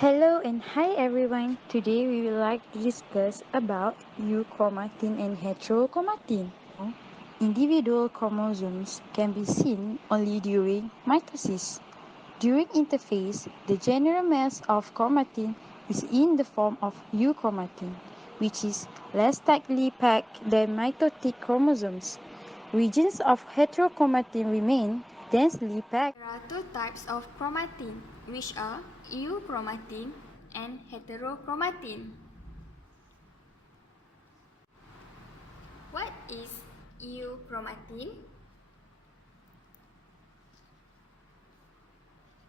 Hello and hi everyone. Today we would like to discuss about Euchromatin and Heterochromatin. Individual chromosomes can be seen only during mitosis. During interphase, the general mass of chromatin is in the form of Euchromatin, which is less tightly packed than mitotic chromosomes. Regions of heterochromatin remain densely packed. There are two types of chromatin, which are euchromatin and heterochromatin. What is euchromatin?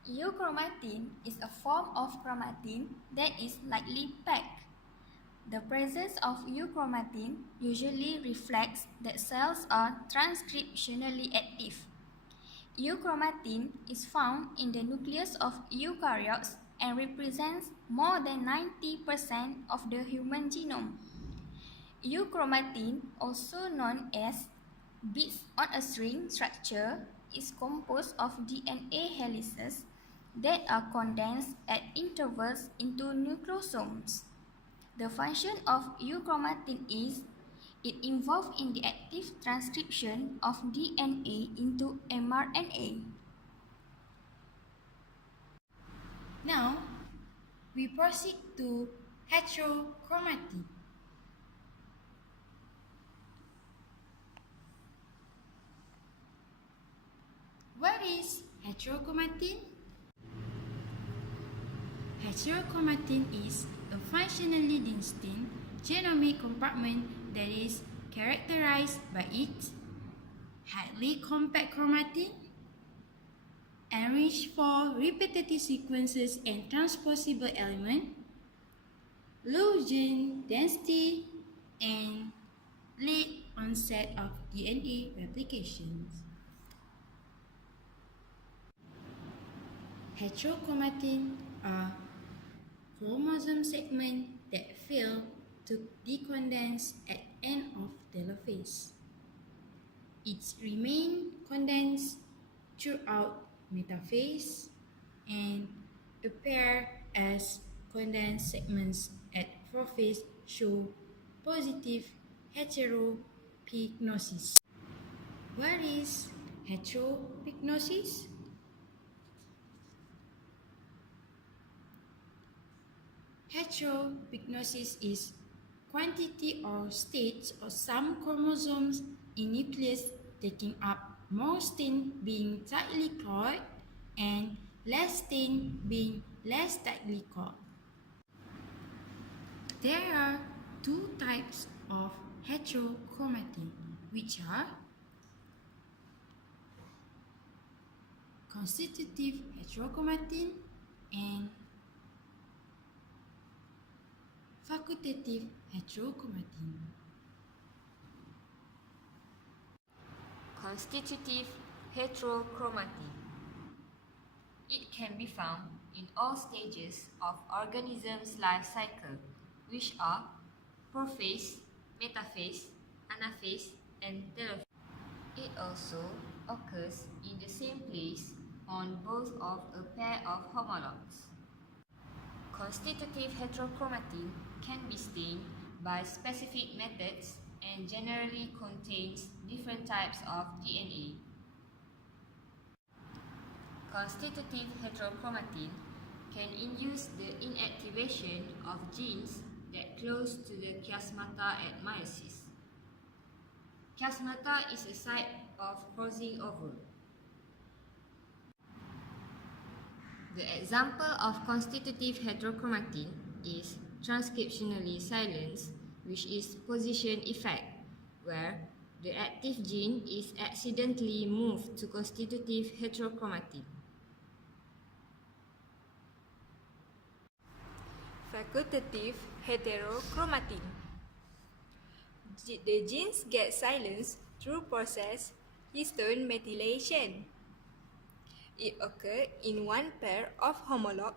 Euchromatin is a form of chromatin that is lightly packed. The presence of euchromatin usually reflects that cells are transcriptionally active. Euchromatin is found in the nucleus of eukaryotes and represents more than 90% of the human genome. Euchromatin, also known as beads on a string structure, is composed of DNA helices that are condensed at intervals into nucleosomes. The function of euchromatin is it involved in the active transcription of DNA into mRNA. Now, we proceed to heterochromatin. What is heterochromatin? Heterochromatin is a functionally distinct genomic compartment that is characterized by its highly compact chromatin, enriched for repetitive sequences and transposable elements, low gene density, and late onset of DNA replications. Heterochromatin are chromosome segments that fail to decondense at end of telophase. It remains condensed throughout metaphase and appear as condensed segments at prophase show positive heteropyknosis. What is heteropyknosis? Heteropyknosis is quantity or state of some chromosomes in nucleus taking up more stain being tightly coiled and less stain being less tightly coiled. There are two types of heterochromatin, which are constitutive heterochromatin and facultative heterochromatin. Constitutive heterochromatin. It can be found in all stages of organism's life cycle, which are prophase, metaphase, anaphase, and telophase. It also occurs in the same place on both of a pair of homologs. Constitutive heterochromatin can be stained by specific methods and generally contains different types of DNA. Constitutive heterochromatin can induce the inactivation of genes that close to the chiasmata at meiosis. Chiasmata is a site of crossing over. The example of constitutive heterochromatin is transcriptionally silenced, which is position effect, where the active gene is accidentally moved to constitutive heterochromatin. Facultative heterochromatin. The genes get silenced through process histone methylation. It occurs in one pair of homolog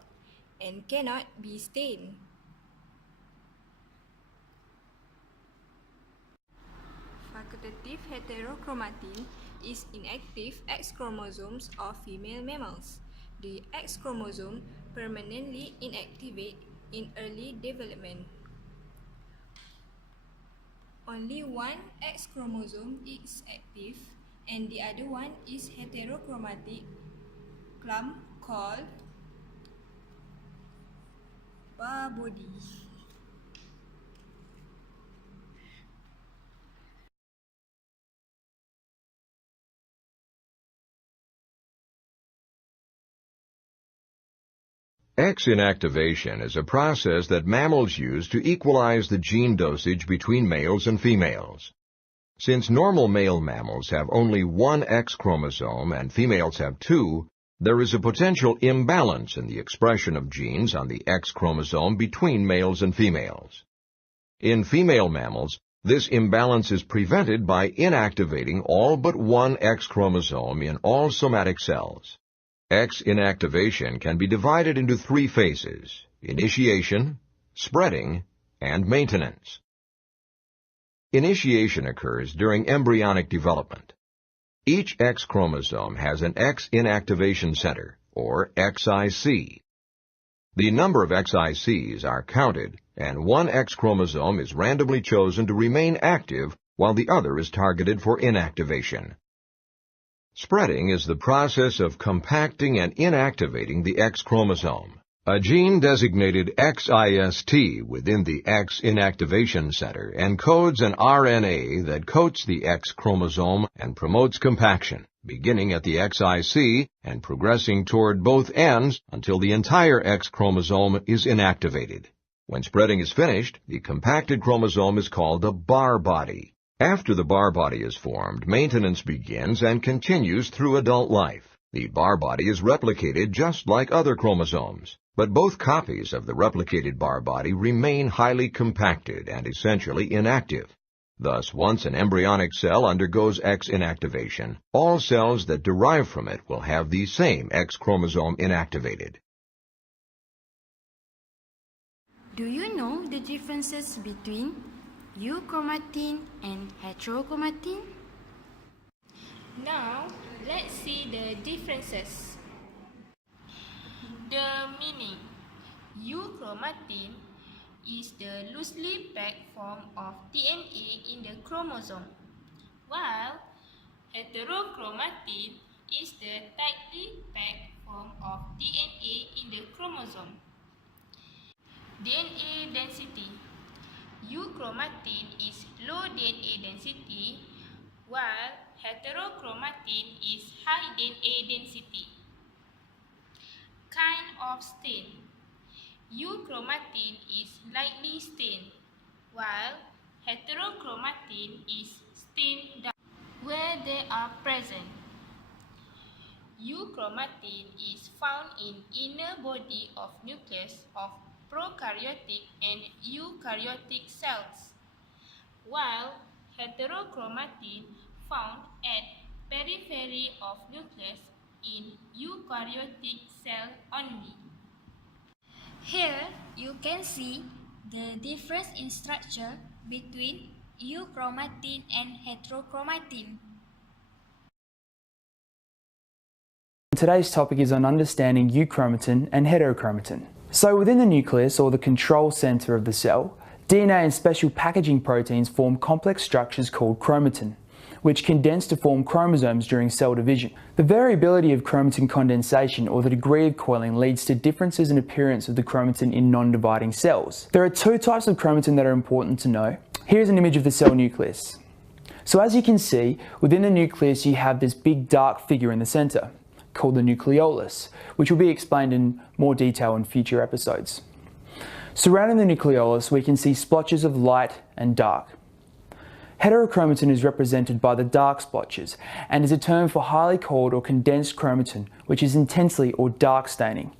and cannot be stained. Facultative heterochromatin is inactive X chromosomes of female mammals. The X chromosome permanently inactivate in early development. Only one X chromosome is active and the other one is heterochromatic clump called bar body. X inactivation is a process that mammals use to equalize the gene dosage between males and females. Since normal male mammals have only one X chromosome and females have two, there is a potential imbalance in the expression of genes on the X chromosome between males and females. In female mammals, this imbalance is prevented by inactivating all but one X chromosome in all somatic cells. X inactivation can be divided into three phases: initiation, spreading, and maintenance. Initiation occurs during embryonic development. Each X chromosome has an X inactivation center, or XIC. The number of XICs are counted, and one X chromosome is randomly chosen to remain active while the other is targeted for inactivation. Spreading is the process of compacting and inactivating the X chromosome. A gene designated XIST within the X inactivation center encodes an RNA that coats the X chromosome and promotes compaction, beginning at the XIC and progressing toward both ends until the entire X chromosome is inactivated. When spreading is finished, the compacted chromosome is called a bar body. After the bar body is formed, maintenance begins and continues through adult life. The bar body is replicated just like other chromosomes, but both copies of the replicated bar body remain highly compacted and essentially inactive. Thus, once an embryonic cell undergoes X inactivation, all cells that derive from it will have the same X chromosome inactivated. Do you know the differences between Euchromatin and Heterochromatin? Now, let's see the differences. The meaning. Euchromatin is the loosely packed form of DNA in the chromosome, while heterochromatin is the tightly packed form of DNA in the chromosome. DNA density. Euchromatin is low DNA density, while heterochromatin is high DNA density. Kind of stain. Euchromatin is lightly stained, while heterochromatin is stained dark. Where they are present. Euchromatin is found in inner body of nucleus of prokaryotic and eukaryotic cells, while heterochromatin found at periphery of nucleus in eukaryotic cell only. Here you can see the difference in structure between euchromatin and heterochromatin. Today's topic is on understanding euchromatin and heterochromatin. So within the nucleus, or the control center of the cell, DNA and special packaging proteins form complex structures called chromatin, which condense to form chromosomes during cell division. The variability of chromatin condensation, or the degree of coiling, leads to differences in appearance of the chromatin in non-dividing cells. There are two types of chromatin that are important to know. Here's an image of the cell nucleus. So as you can see, within the nucleus you have this big dark figure in the center, called the nucleolus, which will be explained in more detail in future episodes. Surrounding the nucleolus, we can see splotches of light and dark. Heterochromatin is represented by the dark splotches and is a term for highly coiled or condensed chromatin, which is intensely or dark staining.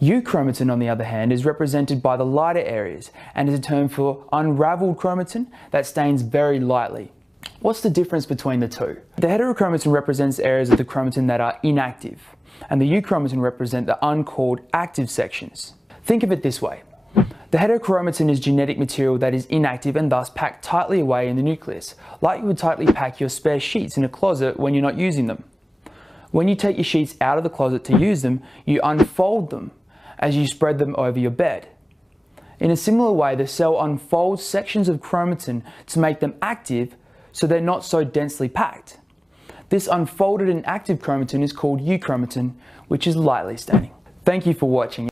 Euchromatin, on the other hand, is represented by the lighter areas and is a term for unraveled chromatin that stains very lightly. What's the difference between the two? The heterochromatin represents areas of the chromatin that are inactive, and the euchromatin represent the uncoiled active sections. Think of it this way. The heterochromatin is genetic material that is inactive and thus packed tightly away in the nucleus, like you would tightly pack your spare sheets in a closet when you're not using them. When you take your sheets out of the closet to use them, you unfold them, as you spread them over your bed. In a similar way, the cell unfolds sections of chromatin to make them active so they're not so densely packed. This unfolded and active chromatin is called euchromatin, which is lightly staining. Thank you for watching.